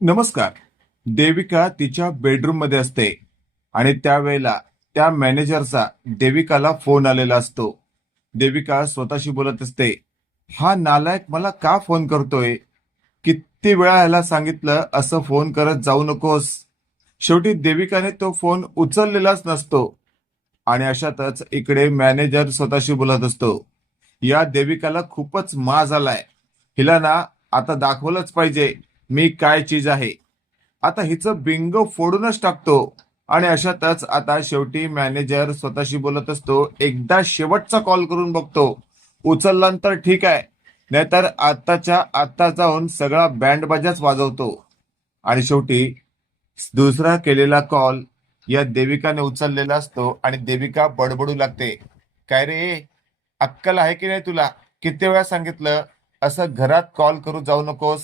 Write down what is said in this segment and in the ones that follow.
नमस्कार. देविका तिच्या बेडरूममध्ये असते आणि त्यावेळेला त्या मॅनेजरचा देविकाला फोन आलेला असतो. देविका स्वतःशी बोलत असते हा नालायक मला का फोन करतोय? किती वेळा ह्याला सांगितलं असं फोन करत जाऊ नकोस. शेवटी देविकाने तो फोन उचललेलाच नसतो आणि अशातच इकडे मॅनेजर स्वतःशी बोलत असतो या देविकाला खूपच माज आलाय. हिला ना आता दाखवलंच पाहिजे. मी काय चीज आहे? आता हिचं बिंग फोडूनच टाकतो. आणि अशातच आता शेवटी मॅनेजर स्वतःशी बोलत असतो. एकदा शेवटचा कॉल करून बघतो. उचलला तर ठीक आहे. नाहीतर आताच्या आत्ता जाऊन सगळा बँड बाजाच वाजवतो. आणि शेवटी दुसरा केलेला कॉल या देविकाने उचललेला असतो आणि देविका बडबडू लागते. काय रे? अक्कल आहे की नाही तुला? किती वेळा सांगितलं? असं घरात कॉल करू जाऊ नकोस.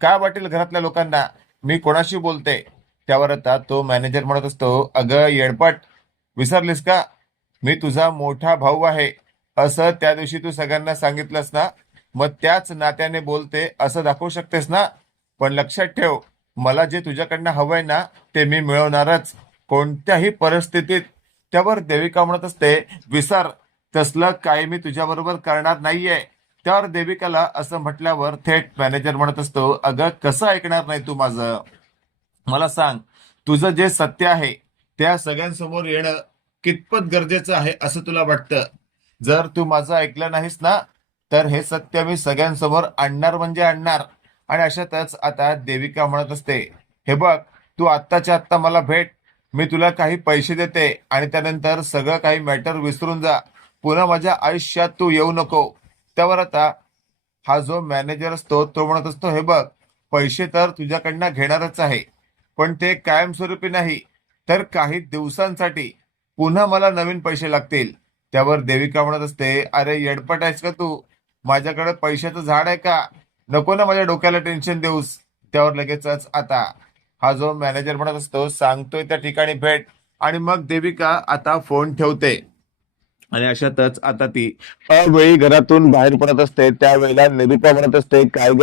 काय वाटेल घरातल्या लोकांना? मी कोणाशी बोलते? त्यावर आता तो मॅनेजर म्हणत असतो अगं येडपट विसरलीस का? मी तुझा मोठा भाऊ आहे. असं त्या दिवशी तू सगळ्यांना सांगितलंस ना? मग त्याच नात्याने बोलते असं दाखवू शकतेस ना? पण लक्षात ठेव मला जे तुझ्याकडनं हवंय ना ते मी मिळवणारच. कोणत्याही परिस्थितीत. त्यावर देविका म्हणत असते विसर तसलं काही मी तुझ्याबरोबर करणार नाहीये. त्यावर देविकाला असं म्हटल्यावर थेट मॅनेजर म्हणत असतो अगं कसं ऐकणार नाही तू माझं? मला सांग तुझं जे सत्य आहे त्या सगळ्यांसमोर येणं कितपत गरजेचं आहे असं तुला वाटतं? जर तू माझं ऐकलं नाहीस ना तर हे सत्य मी सगळ्यांसमोर आणणार म्हणजे आणणार. आणि अशातच आता देविका म्हणत असते हे बघ तू आत्ताच्या आत्ता मला भेट मी तुला काही पैसे देते आणि त्यानंतर सगळं काही मॅटर विसरून जा. पुन्हा माझ्या आयुष्यात तू येऊ नको. त्यावर आता हा जो मॅनेजर असतो तो म्हणत असतो हे बघ पैसे तर तुझ्याकडनं घेणारच आहे पण ते कायमस्वरूपी नाही. तर काही दिवसांसाठी पुन्हा मला नवीन पैसे लागतील. त्यावर देविका म्हणत असते अरे येडपट आहेस का तू? माझ्याकडे पैशाचं झाड आहे का? नको ना माझ्या डोक्याला टेन्शन देऊस. त्यावर लगेचच आता हा जो मॅनेजर म्हणत असतो सांगतोय त्या ठिकाणी भेट. आणि मग देविका आता फोन ठेवते. आणि अशातच आता ती अवेळी घरातून बाहेर पडत असते त्यावेळेला निरूपा म्हणत असते काय ग?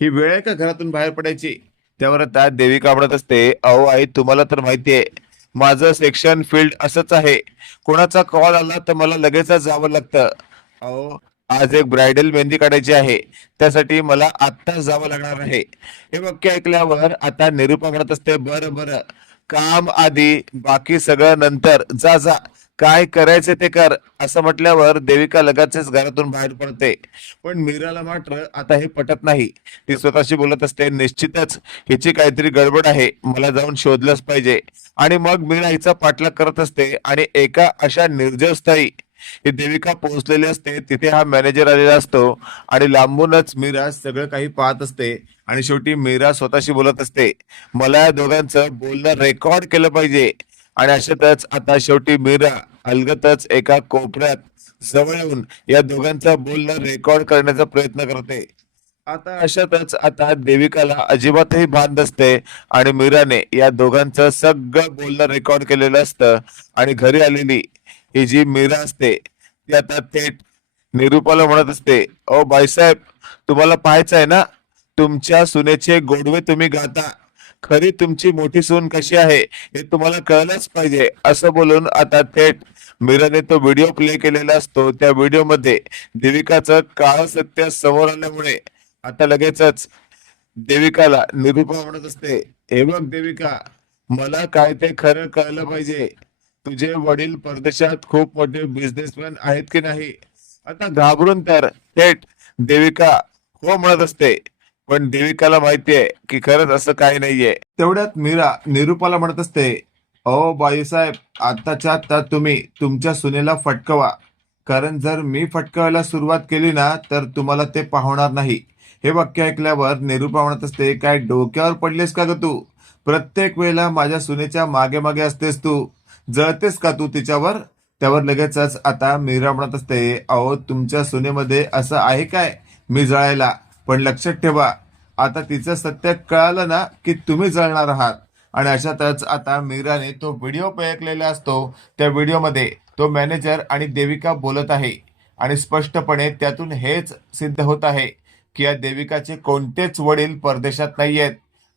ही वेळ आहे का घरातून बाहेर पडायची? त्यावर आता देविका म्हणत असते अहो आई तुम्हाला तर माहितीये माझं सेक्शन फील्ड असंच आहे. कोणाचा कॉल आला तर मला लगेचच जावं लागतं. अहो आज एक ब्रायडल मेहंदी काढायची आहे. त्यासाठी मला आत्ताच जावं लागणार आहे. हे वाक्य ऐकल्यावर आता निरूपा म्हणत असते बरं बरं. काम आधी बाकी सगळं नंतर. जा जा. काय करायचे ते कर असं म्हटल्यावर देविका लगेचच घरातून बाहेर पडते. पण मीराला मात्र आता हे पटत नाही. ती स्वतःशी बोलत असते निश्चितच हिची काहीतरी गडबड आहे. मला जाऊन शोधलंच पाहिजे. आणि मग मीरा हिचा पाठलाग करत असते आणि एका अशा निर्जस्थायी ही देविका पोहोचलेली असते तिथे हा मॅनेजर आलेला असतो. आणि लांबूनच मीरा सगळं काही पाहत असते. आणि शेवटी मीरा स्वतःशी बोलत असते मला या दोघांचं बोलणं रेकॉर्ड केलं पाहिजे. आणि अशातच आता शेवटी मीरा अलगतच एका कोपऱ्यात जवळ येऊन या दोघांचं बोलणं रेकॉर्ड करण्याचा प्रयत्न करते. आता अशातच आता देविकाला अजिबातही भान नसते आणि मीराने या दोघांचं सगळं बोलणं रेकॉर्ड केलेलं असतं आणि घरी आलेली ही जी मीरा असते ती आता थेट निरूपाला म्हणत असते ओ बाईसाहेब तुम्हाला पाहायचं आहे ना? तुमच्या सुनेचे गोडवे तुम्ही गाता खरी तुमची मोठी सून कशी आहे हे तुम्हाला कळलंच पाहिजे. असं बोलून आता थेट मीराने तो व्हिडिओ प्ले केलेला असतो. त्या व्हिडिओमध्ये देविकाचं काळ सत्य समोर आल्यामुळे आता लगेचच देविकाला निरूपा म्हणत असते हे बघ देविका मला काय ते खरं कळलं पाहिजे. तुझे वडील परदेशात खूप मोठे बिझनेसमॅन आहेत की नाही? आता घाबरून तर थेट देविका हो म्हणत असते पण देविकाला माहितीये की खरंच असं काही नाहीये. तेवढ्यात मीरा निरूपाला म्हणत असते अहो बाईसाहेब आत्ताच्या आत्ता तुम्ही तुमच्या सुनेला फटकवा. कारण जर मी फटकावायला सुरुवात केली ना तर तुम्हाला ते पाहणार नाही. हे वाक्य ऐकल्यावर निरूपा म्हणत असते काय डोक्यावर पडलेस का ग तू? प्रत्येक वेळेला माझ्या सुनेच्या मागे मागे असतेस तू. जळतेस का तू तिच्यावर? त्यावर लगेचच आता मीरा म्हणत असते अहो तुमच्या सुनेमध्ये असं आहे काय? मी जळायला पण लक्षात ठेवा आता तिचं सत्य कळालं ना की तुम्ही जळणार आहात. आणि अशातच आता मीराने तो व्हिडिओ ऐकलेला असतो. त्या व्हिडिओमध्ये तो मॅनेजर आणि देविका बोलत आहे. आणि स्पष्टपणे त्यातून हेच सिद्ध होत आहे की या देविकाचे कोणतेच वडील परदेशात नाहीयेत.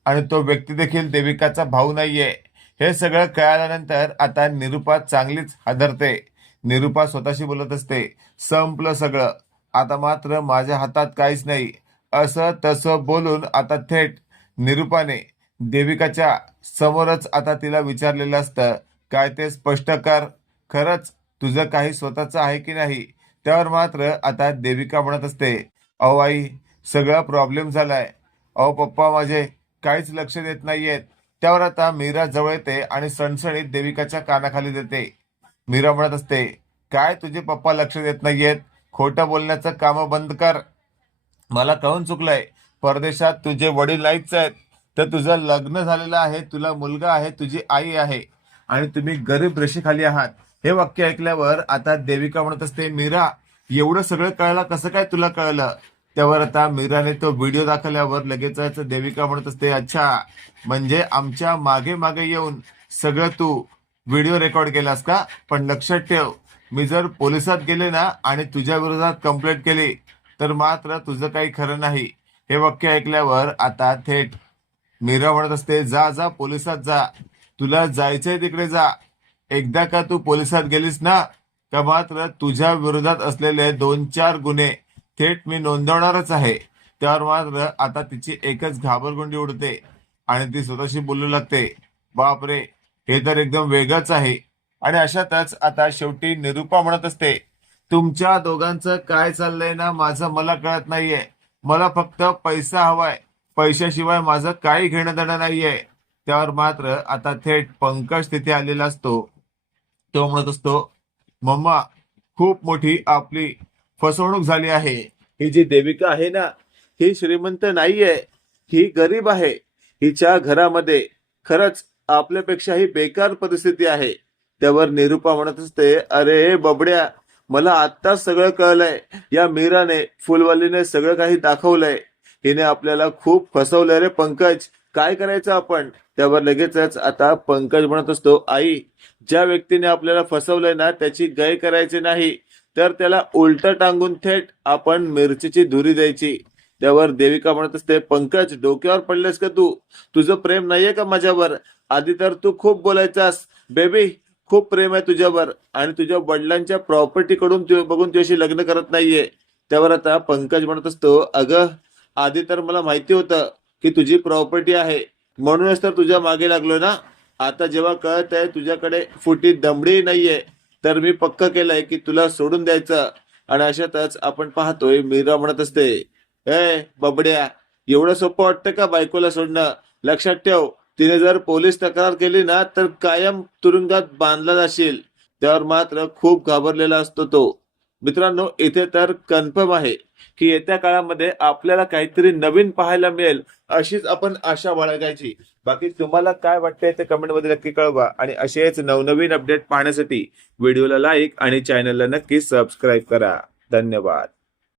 आणि तो व्यक्ती देखील देविकाचा भाऊ नाहीये. हे सगळं कळाल्यानंतर आता निरुपा चांगलीच हादरते. निरुपा स्वतःशी बोलत असते संपलं सगळं. आता मात्र माझ्या हातात काहीच नाही. असं तसं बोलून आता थेट निरुपाने देविकाच्या समोरच आता तिला विचारलेलं असतं काय ते स्पष्ट कर? खरंच तुझं काही स्वतःचं आहे की नाही? त्यावर मात्र आता देविका म्हणत असते अहो आई सगळा प्रॉब्लेम झालाय. अहो पप्पा माझे काहीच लक्ष देत नाहीयेत. त्यावर आता मीरा जवळ येते आणि सणसणीत देविकाच्या कानाखाली देते. मीरा म्हणत असते काय तुझे पप्पा लक्ष देत नाहीयेत? खोटं बोलण्याचं काम बंद कर. मला कळून चुकलंय. परदेशात तुझे वडील नाहीच आहेत. तर तुझं लग्न झालेलं आहे तुला मुलगा आहे तुझी आई आहे. आणि तुम्ही गरीब रेषेखाली आहात. हे वाक्य ऐकल्यावर आता देविका म्हणत असते मीरा एवढं सगळं कळलं कसं काय तुला कळलं? त्यावर आता मीराने तो व्हिडिओ दाखवल्यावर लगेच देविका म्हणत असते अच्छा म्हणजे आमच्या मागे मागे येऊन सगळं तू व्हिडिओ रेकॉर्ड केलास का? पण लक्षात ठेव मी जर पोलिसात गेले ना आणि तुझ्या विरोधात कंप्लेंट केली तर मात्र तुझं काही खरं नाही. हे वाक्य ऐकल्यावर आता थेट मीरा म्हणत असते जा जा पोलिसात जा. तुला जायचंय तिकडे जा. एकदा का तू पोलिसात गेलीस ना का मात्र तुझ्या विरोधात असलेले दोन चार गुन्हे थेट मी नोंदवणारच आहे. त्यावर मात्र आता तिची एकच घाबरगुंडी उडते आणि ती स्वतःशी बोलू लागते. बापरे हे तर एकदम वेगळंच आहे. आणि अशातच आता शेवटी निरुपा म्हणत असते तुमच्या दोघांचं काय चाललंय ना माझं मला कळत नाहीये. मला फक्त पैसा हवाय. पैशाशिवाय माझं काही घेणं देणं नाहीये. त्यावर मात्र आता थेट पंकज तिथे आलेला असतो. तो म्हणत असतो मम्मा खूप मोठी आपली फसवणूक झाली आहे. ही जी देविका आहे ना ही श्रीमंत नाहीये. ही गरीब आहे. हिच्या घरामध्ये खरंच आपल्यापेक्षाही बेकार परिस्थिती आहे. त्यावर निरुपा म्हणत असते अरे बबड्या मला आत्ताच सगळं कळलंय. या मीराने फुलवालीने सगळं काही दाखवलंय. हिने आपल्याला खूप फसवलंय रे पंकज. काय करायचं आपण? त्यावर लगेचच आता पंकज म्हणत असतो आई ज्या व्यक्तीने आपल्याला फसवलंय ना त्याची गय करायची नाही. तर त्याला उलट टांगून थेट आपण मिरचीची धुरी द्यायची. त्यावर देविका म्हणत असते पंकज डोक्यावर पडलेस का तू? तुझं प्रेम नाहीये का माझ्यावर? आधी तर तू खूप बोलायचास. बेबी खूप प्रेम आहे तुझ्यावर आणि तुझ्या वडिलांच्या प्रॉपर्टी कडून तु- बघून तुझ्याशी लग्न करत नाहीये. त्यावर आता पंकज म्हणत असतो अगं आधी तर मला माहिती होतं की तुझी प्रॉपर्टी आहे. म्हणूनच तर तुझ्या मागे लागलोय ना. आता जेव्हा कळत आहे तुझ्याकडे फुटी दमडी नाहीये तर मी पक्क केलंय की तुला सोडून द्यायचं. आणि अशातच आपण पाहतोय मीरा म्हणत असते ए बबड्या एवढं सोपं वाटतं का बायकोला सोडणं? लक्षात ठेव तिने जर पोलीस तक्रार केली ना तर कायम तुरुंगात बांधला जाशील. त्यावर मात्र खूप घाबरलेला असतो तो. मित्रांनो इथे तर कन्फर्म आहे की येत्या काळामध्ये आपल्याला काहीतरी नवीन पाहायला मिळेल अशीच आपण आशा बाळगायची. बाकी तुम्हाला काय वाटतंय ते कमेंटमध्ये नक्की कळवा. आणि असेच नवनवीन अपडेट पाहण्यासाठी व्हिडिओला लाईक आणि चॅनलला नक्की सबस्क्राईब करा. धन्यवाद.